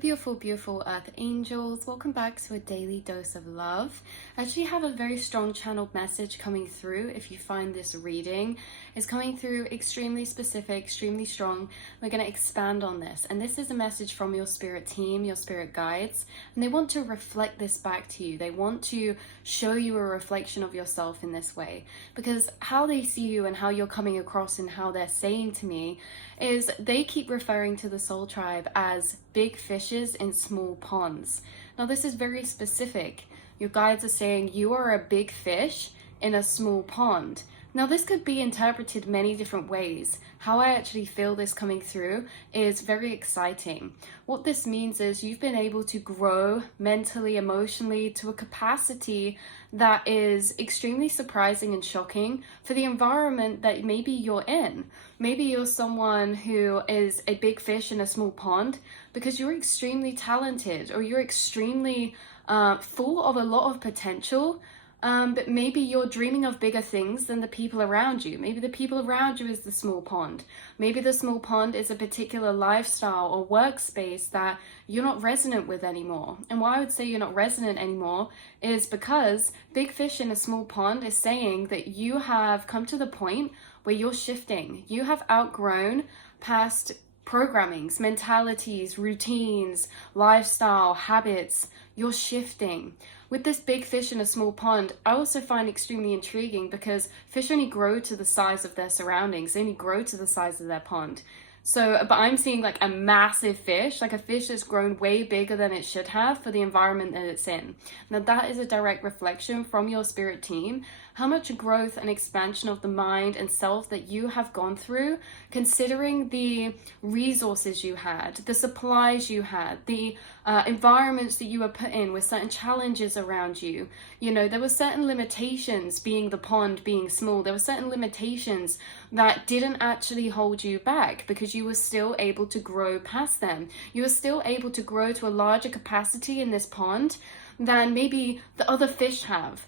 Beautiful, beautiful Earth Angels. Welcome back to a daily dose of love. I actually have a very strong channeled message coming through. If you find this reading is coming through extremely specific, extremely strong, we're going to expand on this. And this is a message from your spirit team, your spirit guides, and they want to reflect this back to you. They want to show you a reflection of yourself in this way, because how they see you and how you're coming across and how they're saying to me is they keep referring to the soul tribe as big fishes in small ponds. Now this is very specific. Your guides are saying you are a big fish in a small pond. Now this could be interpreted many different ways. How I actually feel this coming through is very exciting. What this means is you've been able to grow mentally, emotionally to a capacity that is extremely surprising and shocking for the environment that maybe you're in. Maybe you're someone who is a big fish in a small pond because you're extremely talented, or you're extremely full of a lot of potential. But maybe you're dreaming of bigger things than the people around you. Maybe the people around you is the small pond. Maybe the small pond is a particular lifestyle or workspace that you're not resonant with anymore. And why I would say you're not resonant anymore is because big fish in a small pond is saying that you have come to the point where you're shifting. You have outgrown past programmings, mentalities, routines, lifestyle, habits. You're shifting. With this big fish in a small pond, I also find extremely intriguing because fish only grow to the size of their surroundings. They only grow to the size of their pond. So, but I'm seeing like a massive fish, like a fish that's grown way bigger than it should have for the environment that it's in. Now that is a direct reflection from your spirit team, how much growth and expansion of the mind and self that you have gone through, considering the resources you had, the supplies you had, the environments that you were put in with certain challenges around you. You know, there were certain limitations, being the pond, being small. There were certain limitations that didn't actually hold you back because you were still able to grow past them. You were still able to grow to a larger capacity in this pond than maybe the other fish have.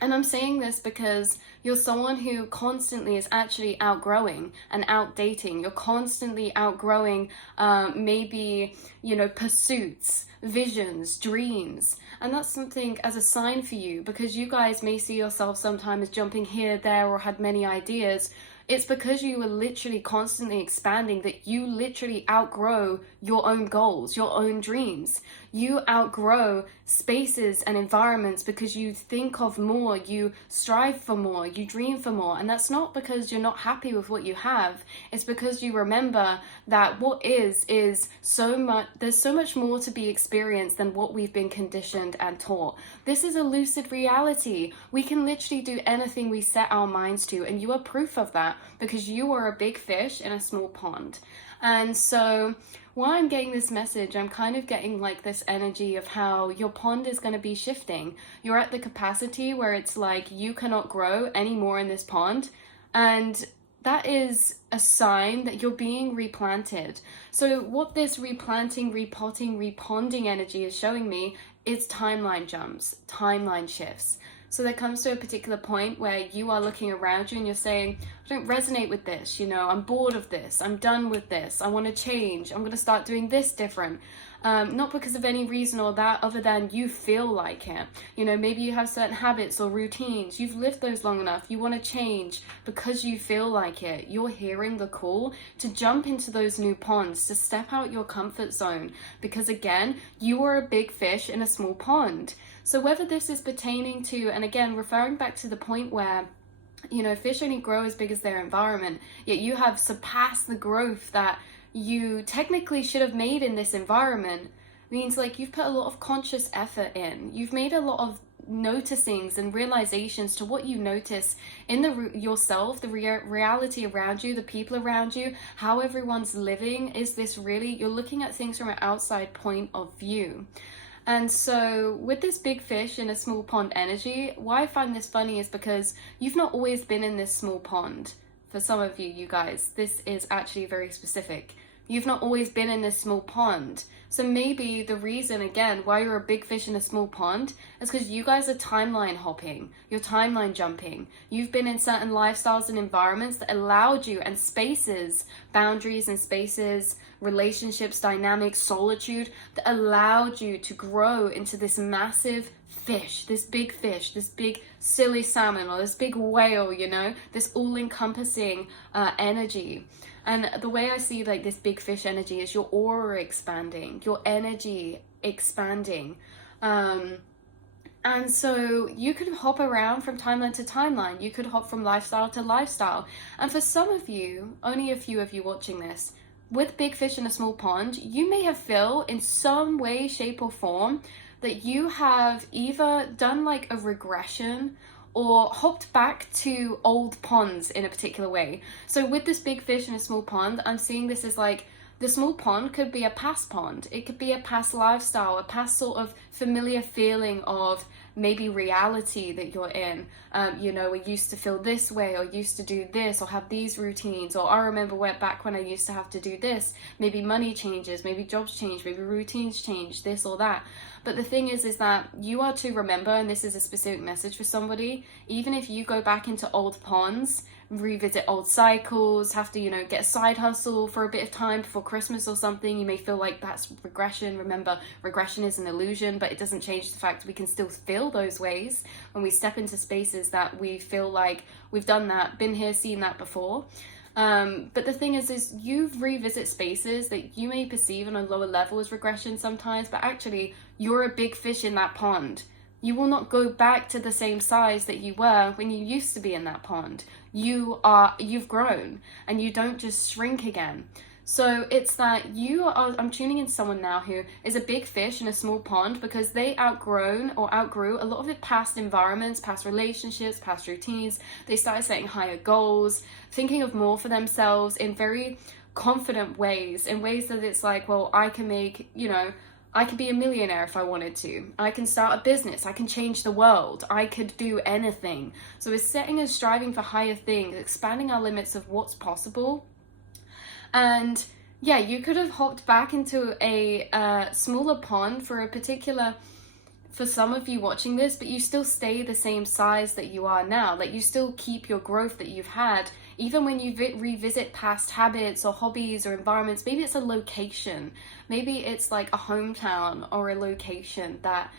And I'm saying this because you're someone who constantly is actually outgrowing and outdating. You're constantly outgrowing maybe, pursuits, visions, dreams. And that's something as a sign for you, because you guys may see yourself sometimes jumping here, there, or had many ideas. It's because you were literally constantly expanding that you literally outgrow your own goals, your own dreams. You outgrow spaces and environments because you think of more, you strive for more, you dream for more. And that's not because you're not happy with what you have. It's because you remember that what is so much, there's so much more to be experienced than what we've been conditioned and taught. This is a lucid reality. We can literally do anything we set our minds to, and you are proof of that, because you are a big fish in a small pond. And so while I'm getting this message, I'm kind of getting like this energy of how your pond is going to be shifting. You're at the capacity where it's like you cannot grow anymore in this pond, and that is a sign that you're being replanted. So what this replanting, repotting, reponding energy is showing me is timeline jumps, timeline shifts. So there comes to a particular point where you are looking around you and you're saying, I don't resonate with this, I'm bored of this, I'm done with this, I want to change, I'm going to start doing this different. Not because of any reason or that, other than you feel like it. Maybe you have certain habits or routines, you've lived those long enough, you want to change because you feel like it. You're hearing the call to jump into those new ponds, to step out your comfort zone, because again, you are a big fish in a small pond. So whether this is pertaining to, and again, referring back to the point where fish only grow as big as their environment, yet you have surpassed the growth that you technically should have made in this environment, means like you've put a lot of conscious effort in. You've made a lot of noticings and realizations to what you notice in yourself, the reality around you, the people around you, how everyone's living. Is this really, you're looking at things from an outside point of view. And so with this big fish in a small pond energy, why I find this funny is because you've not always been in this small pond. For some of you guys, this is actually very specific. You've not always been in this small pond. So maybe the reason, again, why you're a big fish in a small pond is because you guys are timeline hopping. You're timeline jumping. You've been in certain lifestyles and environments that allowed you, and spaces, boundaries and spaces, relationships, dynamics, solitude, that allowed you to grow into this massive fish, this big silly salmon, or this big whale, you know, this all-encompassing energy. And the way I see like this big fish energy is your aura expanding, your energy expanding. And so you could hop around from timeline to timeline. You could hop from lifestyle to lifestyle. And for some of you, only a few of you watching this, with big fish in a small pond, you may have felt in some way, shape or form that you have either done like a regression or hopped back to old ponds in a particular way. So with this big fish in a small pond, I'm seeing this as like, the small pond could be a past pond. It could be a past lifestyle, a past sort of familiar feeling of maybe reality that you're in. You know, we used to feel this way, or used to do this, or have these routines, or I remember back when I used to have to do this. Maybe money changes, maybe jobs change, maybe routines change, this or that. But the thing is that you are to remember, and this is a specific message for somebody, even if you go back into old ponds, revisit old cycles, have to, you know, get a side hustle for a bit of time before Christmas or something, you may feel like that's regression. Remember, regression is an illusion, but it doesn't change the fact we can still feel those ways when we step into spaces that we feel like we've done that, been here, seen that before. But the thing is you revisit spaces that you may perceive on a lower level as regression sometimes, but actually you're a big fish in that pond. You will not go back to the same size that you were when you used to be in that pond. You've grown, and you don't just shrink again. So it's that I'm tuning in someone now who is a big fish in a small pond because they outgrew a lot of the past environments, past relationships, past routines. They started setting higher goals, thinking of more for themselves in very confident ways, in ways that it's like, well, I can make, you know, I could be a millionaire if I wanted to. I can start a business. I can change the world. I could do anything. So we're setting and striving for higher things, expanding our limits of what's possible. And yeah, you could have hopped back into a smaller pond for some of you watching this, but you still stay the same size that you are now. Like, you still keep your growth that you've had, even when you revisit past habits or hobbies or environments. Maybe it's a location, maybe it's like a hometown or a location that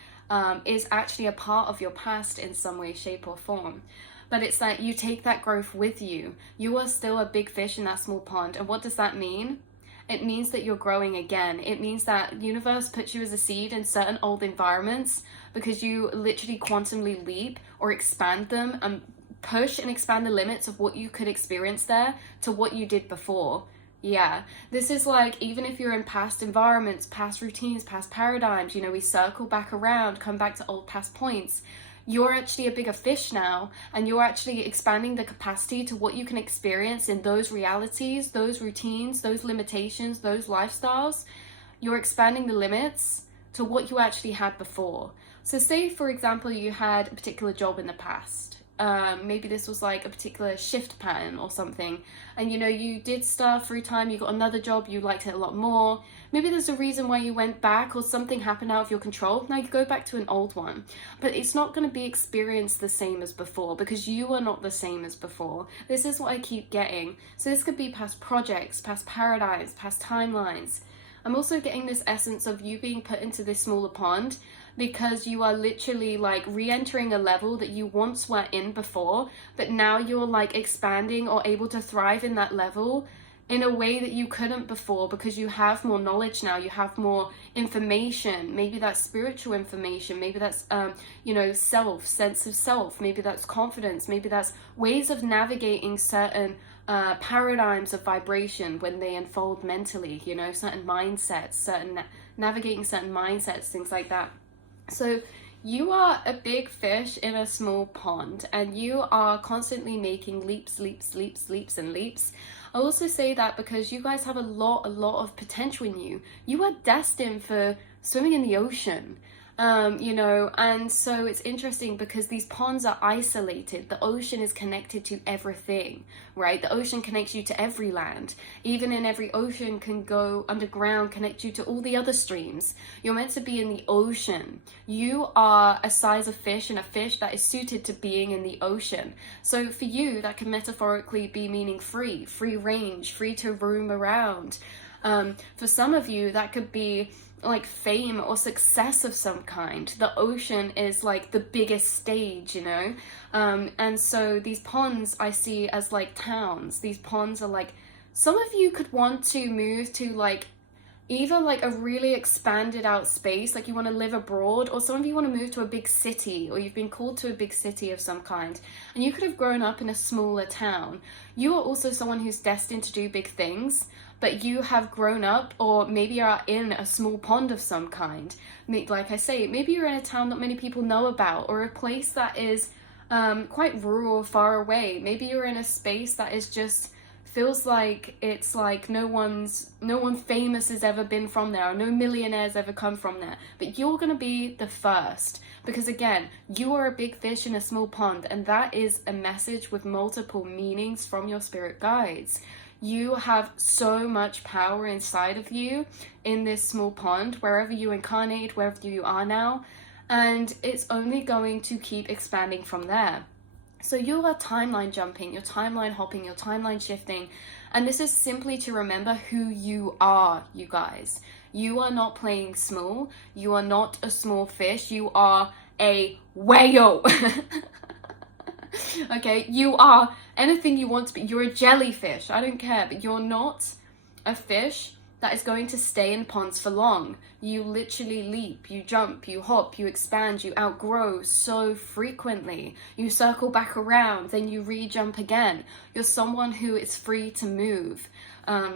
is actually a part of your past in some way, shape or form. But it's that you take that growth with you. You are still a big fish in that small pond. And what does that mean? It means that you're growing again. It means that universe puts you as a seed in certain old environments because you literally quantumly leap or expand them and push and expand the limits of what you could experience there to what you did before. Yeah, this is like, even if you're in past environments, past routines, past paradigms, you know, we circle back around, come back to old past points. You're actually a bigger fish now, and you're actually expanding the capacity to what you can experience in those realities, those routines, those limitations, those lifestyles. You're expanding the limits to what you actually had before. So say, for example, you had a particular job in the past. Maybe this was like a particular shift pattern or something, and you know, you did stuff through time, you got another job, you liked it a lot more. Maybe there's a reason why you went back, or something happened out of your control. Now you go back to an old one, but it's not going to be experienced the same as before because you are not the same as before. This is what I keep getting. So this could be past projects, past paradigms, past timelines. I'm also getting this essence of you being put into this smaller pond because you are literally like re-entering a level that you once were in before, but now you're like expanding or able to thrive in that level in a way that you couldn't before because you have more knowledge now, you have more information. Maybe that's spiritual information, maybe that's you know, sense of self, maybe that's confidence, maybe that's ways of navigating certain paradigms of vibration when they unfold mentally, you know, certain mindsets, navigating certain mindsets, things like that. So you are a big fish in a small pond, and you are constantly making leaps. I also say that because you guys have a lot of potential in you. You are destined for swimming in the ocean. You know, and so it's interesting because these ponds are isolated. The ocean is connected to everything, right? The ocean connects you to every land. Even in every ocean can go underground, connect you to all the other streams. You're meant to be in the ocean. You are a size of fish, and a fish that is suited to being in the ocean. So for you, that can metaphorically be meaning free, free range, free to roam around. For some of you, that could be like fame or success of some kind. The ocean is like the biggest stage, you know? And so these ponds I see as like towns. These ponds are like, some of you could want to move to like either like a really expanded out space, like you want to live abroad, or some of you want to move to a big city, or you've been called to a big city of some kind, and you could have grown up in a smaller town. You are also someone who's destined to do big things, but you have grown up, or maybe are in a small pond of some kind. Like I say, maybe you're in a town that many people know about, or a place that is quite rural, far away. Maybe you're in a space that is just feels like it's like no one famous has ever been from there, or no millionaires ever come from there, but you're going to be the first, because again, you are a big fish in a small pond, and that is a message with multiple meanings from your spirit guides. You have so much power inside of you in this small pond, wherever you incarnate, wherever you are now, and it's only going to keep expanding from there. So you are timeline jumping, you're timeline hopping, you're timeline shifting. And this is simply to remember who you are, you guys. You are not playing small. You are not a small fish. You are a whale. Okay, you are anything you want to be. You're a jellyfish. I don't care, but you're not a fish that is going to stay in ponds for long. You literally leap, you jump, you hop, you expand, you outgrow so frequently. You circle back around, then you re-jump again. You're someone who is free to move.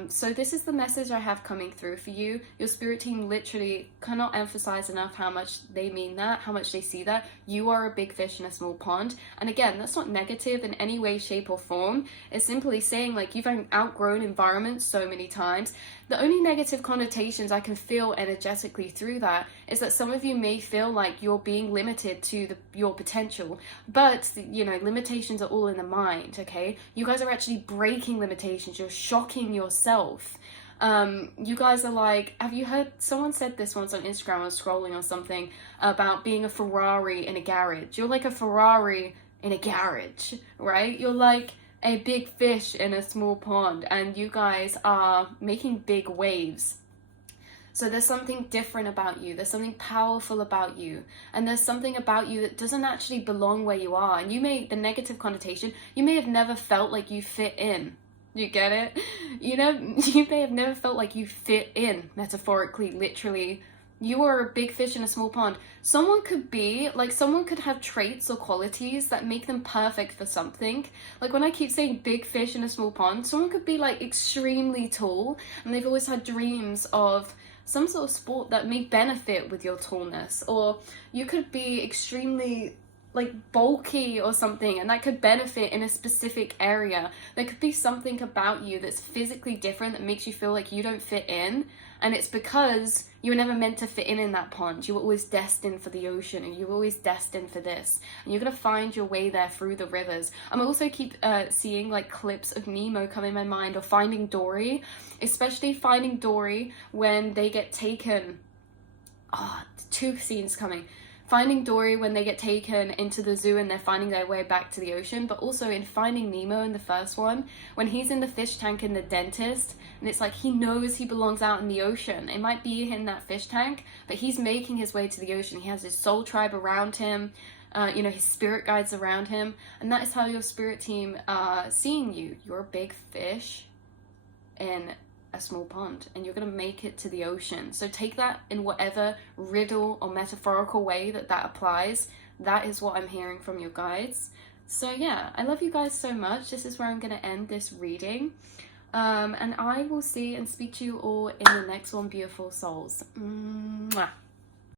So this is the message I have coming through for you. Your spirit team literally cannot emphasize enough how much they mean that, how much they see that. You are a big fish in a small pond. And again, that's not negative in any way, shape, or form. It's simply saying like you've outgrown environments so many times. The only negative connotations I can feel energetically through that is that some of you may feel like you're being limited to your potential, but you know, limitations are all in the mind. Okay, you guys are actually breaking limitations. You're shocking yourself. You guys are like, have you heard someone said this once on Instagram? I was scrolling or something about being a Ferrari in a garage. You're like a Ferrari in a garage, right? You're like a big fish in a small pond, and you guys are making big waves. So there's something different about you, there's something powerful about you, and there's something about you that doesn't actually belong where you are. And the negative connotation, you may have never felt like you fit in. You get it? You know, you may have never felt like you fit in, metaphorically, literally. You are a big fish in a small pond. Someone could have traits or qualities that make them perfect for something. Like when I keep saying big fish in a small pond, someone could be like extremely tall, and they've always had dreams of some sort of sport that may benefit with your tallness. Or you could be extremely like bulky or something, and that could benefit in a specific area. There could be something about you that's physically different that makes you feel like you don't fit in, and it's because you were never meant to fit in that pond. You were always destined for the ocean, and you were always destined for this, and you're gonna find your way there through the rivers. I'm also keep seeing like clips of Nemo come in my mind, or Finding Dory, especially Finding Dory when they get taken. Two scenes coming. Finding Dory when they get taken into the zoo and they're finding their way back to the ocean, but also in Finding Nemo in the first one, when he's in the fish tank in the dentist, and it's like he knows he belongs out in the ocean. It might be in that fish tank, but he's making his way to the ocean. He has his soul tribe around him, his spirit guides around him, and that is how your spirit team are seeing you. You're a big fish in a small pond, and you're going to make it to the ocean. So take that in whatever riddle or metaphorical way that applies. That is what I'm hearing from your guides. So yeah, I love you guys so much. This is where I'm going to end this reading, and I will see and speak to you all in the next one, beautiful souls. Mwah.